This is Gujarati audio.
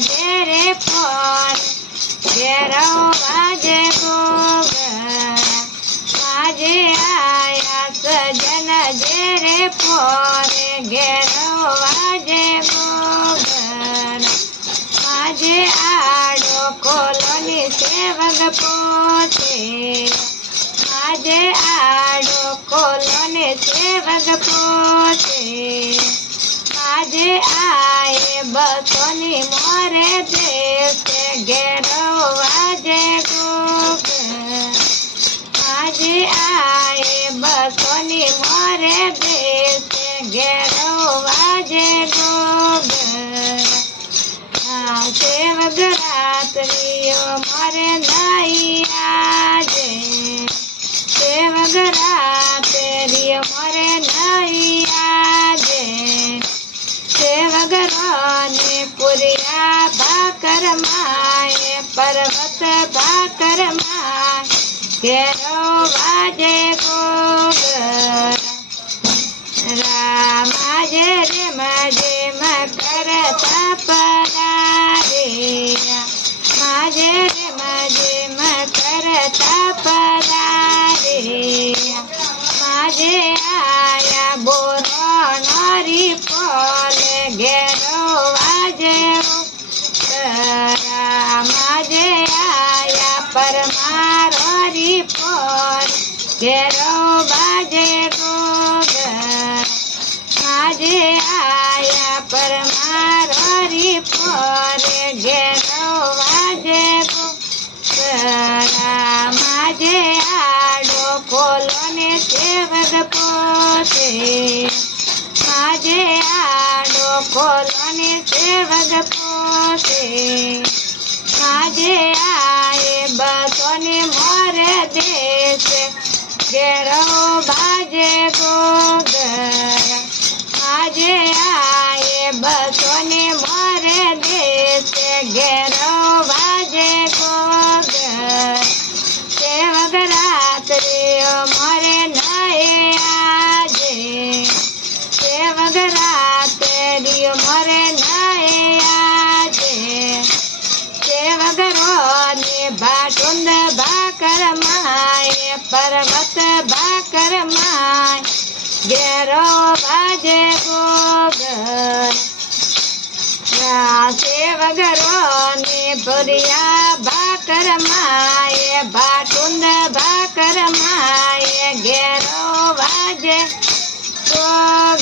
જેરે ફોન ઘેરો વાજે ઘોઘરા આજે આયા સજન જેરે ફોન ઘેરો વાજે ઘોઘરા આજે આડો કોલોની સેવગ પોતે આજે આડો કોલોને સેવગ પોતે આજે આયે બસોની મોરે દેશે ઘેરો વાજે ઘોઘરા આજે આયે બસોની મોરે દેશે ઘેરો વાજે ઘોઘરા સેવગ રાત્રિઓ મોરે નાઈ આજે સેવગ રાત્રિઓ મોરે નાઈ આજે સેવગ રોને પુરિયા ભાકર માય પર્વત ભાકર માય ઘેરો વાજે ઘોઘરા રામાજે રે માજે કરતા પધાર્યા માજે રે માજે કરતા પધાર્યા માજે આયા બોરણરી પોલે ઘેરો વાજે ઘોઘરા માજે આયા પરમારી પોલ ઘેરો વાજે ઘોઘરા આજે આયા પરમારી પોરે ઘેરો વાજે ઘોઘરા માજે આડો કોલોને સેવગ પોતે માજે આડો કોલોને સેવગ પોતે માજે આયે બસોને મોરે દેશે ઘેરો વાજે ઘોઘરા આજે આયે બસોને મોરે દેશે ઘેરો વાજે ઘોઘરા સેવગ રાત્રિઓ મોરે નાએ આજે સેવગ રાત્રિઓ મોરે નાએ આજે સેવગ રોને ભાટુંદ ભાકર માય પર્વત ભાકર માય ઘેરો વાજે ઘોઘરા સેવગ રોને પુરિયા ભાકર માય ભાટુંદ ભાકર માય ઘેરો વાજે ઘોઘરા।